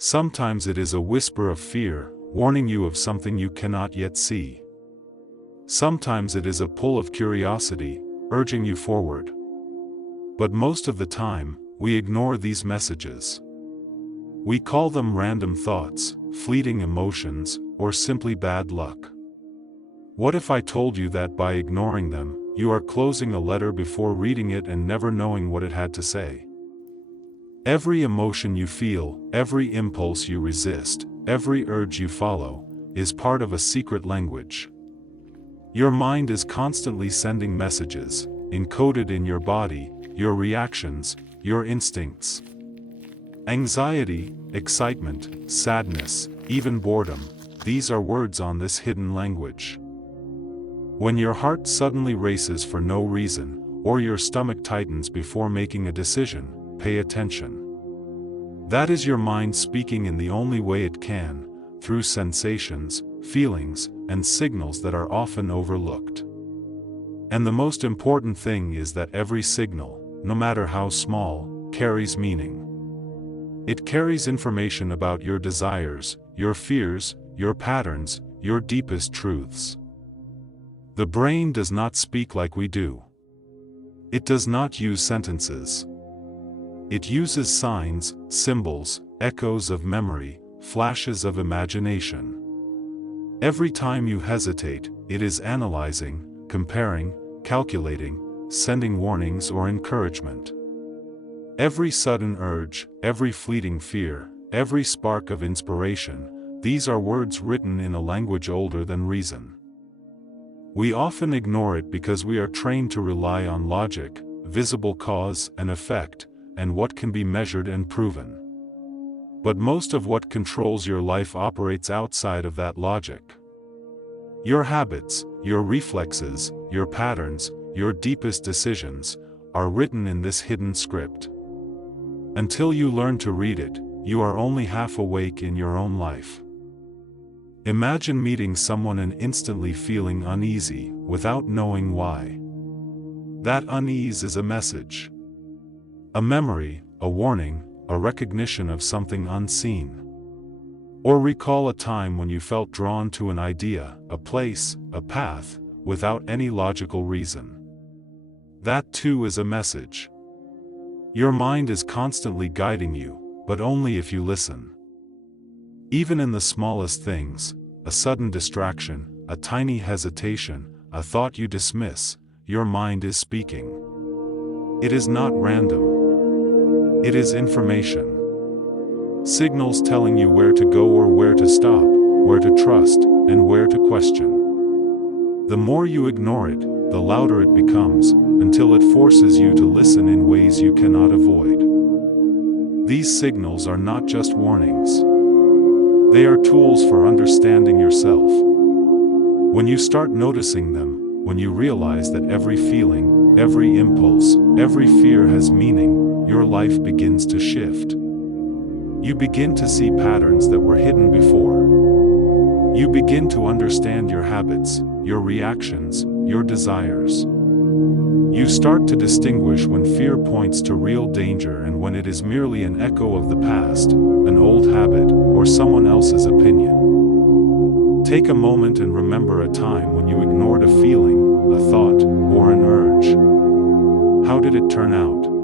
Sometimes it is a whisper of fear, warning you of something you cannot yet see. Sometimes it is a pull of curiosity, urging you forward. But most of the time, we ignore these messages. We call them random thoughts, fleeting emotions, or simply bad luck. What if I told you that by ignoring them, you are closing a letter before reading it and never knowing what it had to say? Every emotion you feel, every impulse you resist, every urge you follow, is part of a secret language. Your mind is constantly sending messages, encoded in your body, your reactions, your instincts. Anxiety, excitement, sadness, even boredom, these are words on this hidden language. When your heart suddenly races for no reason, or your stomach tightens before making a decision, pay attention. That is your mind speaking in the only way it can, through sensations, feelings, and signals that are often overlooked. And the most important thing is that every signal, no matter how small, carries meaning. It carries information about your desires, your fears, your patterns, your deepest truths. The brain does not speak like we do. It does not use sentences. It uses signs, symbols, echoes of memory, flashes of imagination. Every time you hesitate, it is analyzing, comparing, calculating, sending warnings or encouragement. Every sudden urge, every fleeting fear, every spark of inspiration, these are words written in a language older than reason. We often ignore it because we are trained to rely on logic, visible cause and effect, and what can be measured and proven. But most of what controls your life operates outside of that logic. Your habits, your reflexes, your patterns, your deepest decisions, are written in this hidden script. Until you learn to read it, you are only half awake in your own life. Imagine meeting someone and instantly feeling uneasy, without knowing why. That unease is a message. A memory, a warning, a recognition of something unseen. Or recall a time when you felt drawn to an idea, a place, a path, without any logical reason. That too is a message. Your mind is constantly guiding you, but only if you listen. Even in the smallest things, a sudden distraction, a tiny hesitation, a thought you dismiss, your mind is speaking. It is not random. It is information. Signals telling you where to go or where to stop, where to trust, and where to question. The more you ignore it, the louder it becomes, until it forces you to listen in ways you cannot avoid. These signals are not just warnings. They are tools for understanding yourself. When you start noticing them, when you realize that every feeling, every impulse, every fear has meaning, your life begins to shift. You begin to see patterns that were hidden before. You begin to understand your habits, your reactions, your desires. You start to distinguish when fear points to real danger and when it is merely an echo of the past, an old habit, or someone else's opinion. Take a moment and remember a time when you ignored a feeling, a thought, or an urge. How did it turn out?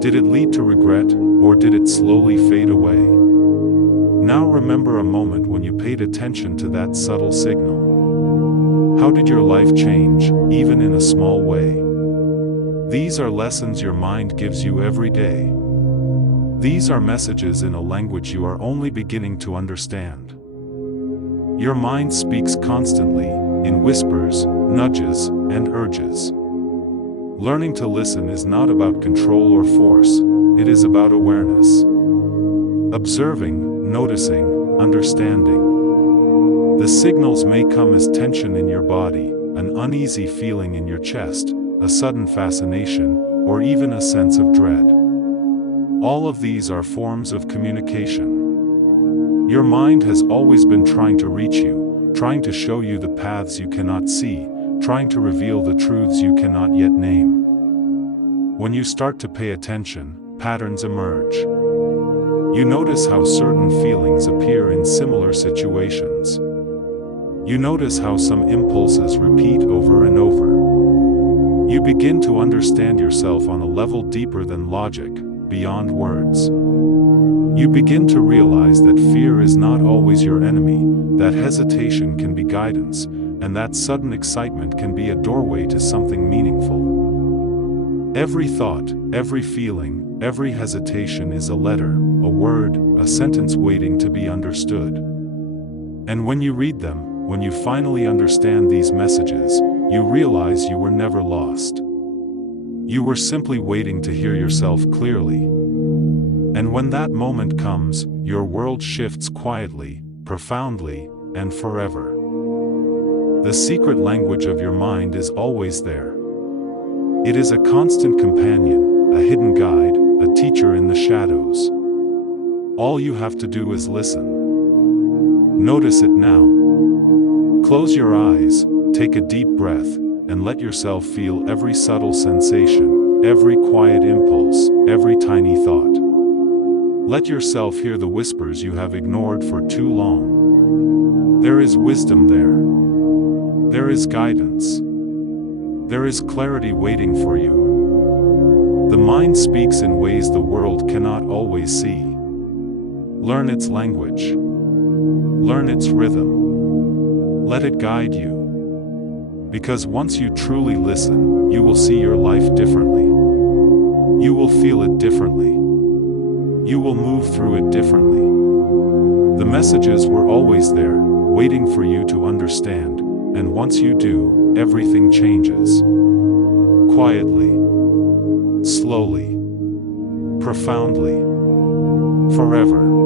Did it lead to regret, or did it slowly fade away? Now remember a moment when you paid attention to that subtle signal. How did your life change, even in a small way? These are lessons your mind gives you every day. These are messages in a language you are only beginning to understand. Your mind speaks constantly, in whispers, nudges, and urges. Learning to listen is not about control or force, it is about awareness. Observing, noticing, understanding. The signals may come as tension in your body, an uneasy feeling in your chest, a sudden fascination, or even a sense of dread. All of these are forms of communication. Your mind has always been trying to reach you, trying to show you the paths you cannot see, trying to reveal the truths you cannot yet name. When you start to pay attention, patterns emerge. You notice how certain feelings appear in similar situations. You notice how some impulses repeat over and over. You begin to understand yourself on a level deeper than logic, beyond words. You begin to realize that fear is not always your enemy, that hesitation can be guidance, and that sudden excitement can be a doorway to something meaningful. Every thought, every feeling, every hesitation is a letter, a word, a sentence waiting to be understood. And when you read them, when you finally understand these messages, you realize you were never lost. You were simply waiting to hear yourself clearly. And when that moment comes, your world shifts quietly, profoundly, and forever. The secret language of your mind is always there. It is a constant companion, a hidden guide, a teacher in the shadows. All you have to do is listen. Notice it now. Close your eyes, take a deep breath, and let yourself feel every subtle sensation, every quiet impulse, every tiny thought. Let yourself hear the whispers you have ignored for too long. There is wisdom there. There is guidance. There is clarity waiting for you. The mind speaks in ways the world cannot always see. Learn its language. Learn its rhythm. Let it guide you. Because once you truly listen, you will see your life differently. You will feel it differently. You will move through it differently. The messages were always there, waiting for you to understand, and once you do, everything changes. Quietly, slowly, profoundly, forever.